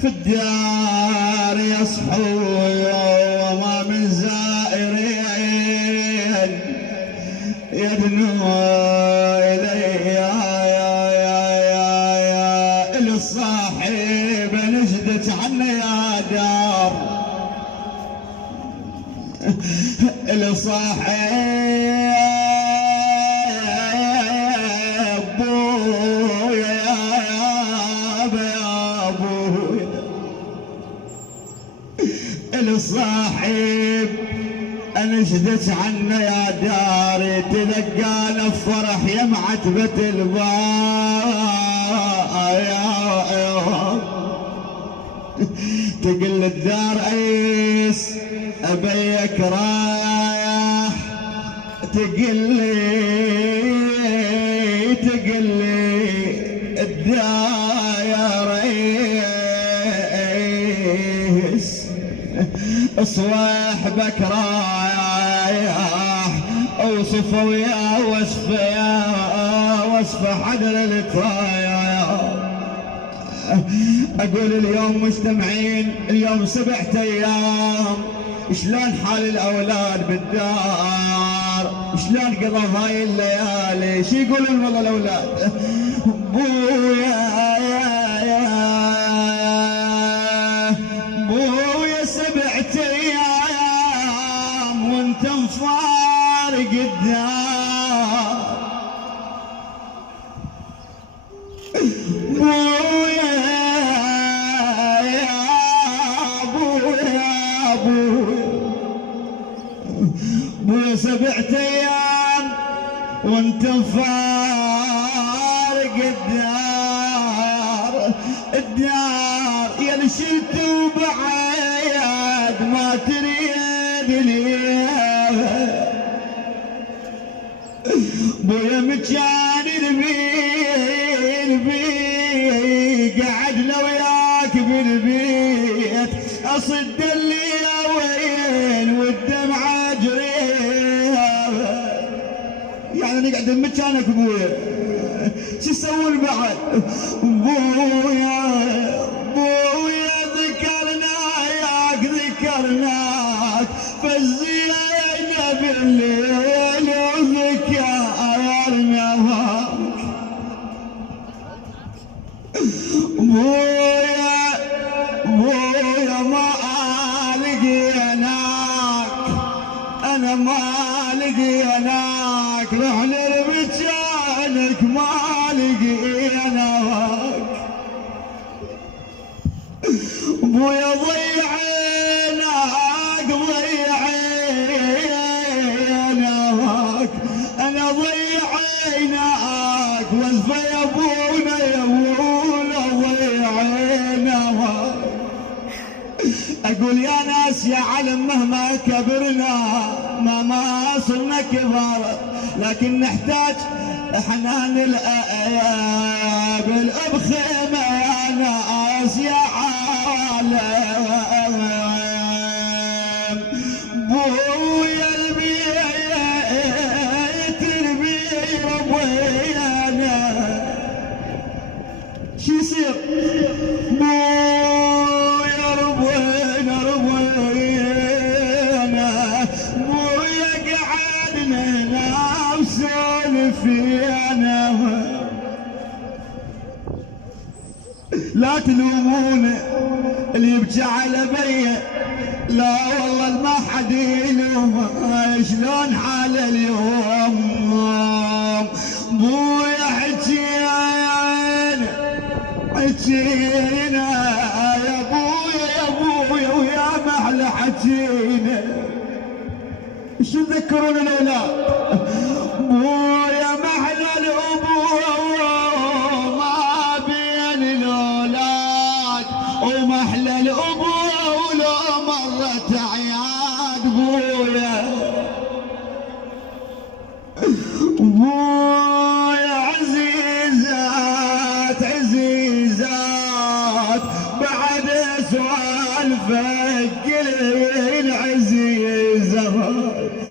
في الدار يصحوا وما من زائرين يدنوا إلي الصاحب نجدت عني يا دار الصاحب الصاحب انشدت عنا يا داري تلقانا الفرح يا معتبة البار تقل الدار ايس ابيك رايح تقل لي الداير ايس صواحبك رايح اوصف ويا وصف حدر الطايا اقول اليوم مجتمعين اليوم 7 ايام شلون حال الاولاد بالدار شلون قضوا هاي الليالي شي يقولون والله الاولاد بويا بويا 7 ايام وانت مفارق الدار بويا يا بويا 7 ايام وانت مفارق الدار يا اللي شلت وبعيد ما تريد لي بويا مكان البي قعد لو وياك بالبيت اصد اللي وين والدمعه جريها يعني نقعد مكانك بويا شو يسوون بعد بويا ذكرناك فالزينة بالليل وذكرنا بويا ما لقيناك انا ما لقيناك رحنا لمكانك ما لقيناك بويا ضيعناك انا ضيعناك وزفة يا ابونا ضيعناك اقول يا ناس يا علم مهما كبرنا ما صرنا كبار لكن نحتاج حنان الاب الابخيمه يا ناس يا عالم بويا البيت ربينا شو يصير بويا ربينا بويا قعدنا نسولف فينا لا تلوموني اللي يبكي على بيه لا والله ما حد يلوم شلون حال اليوم بويا حكينا يا بويا ويا محلى حكينا شو تذكرون الاولاد بويا محلى الابوه ما بين الاولاد ومحلى الابوه ولو مرت عياد بويا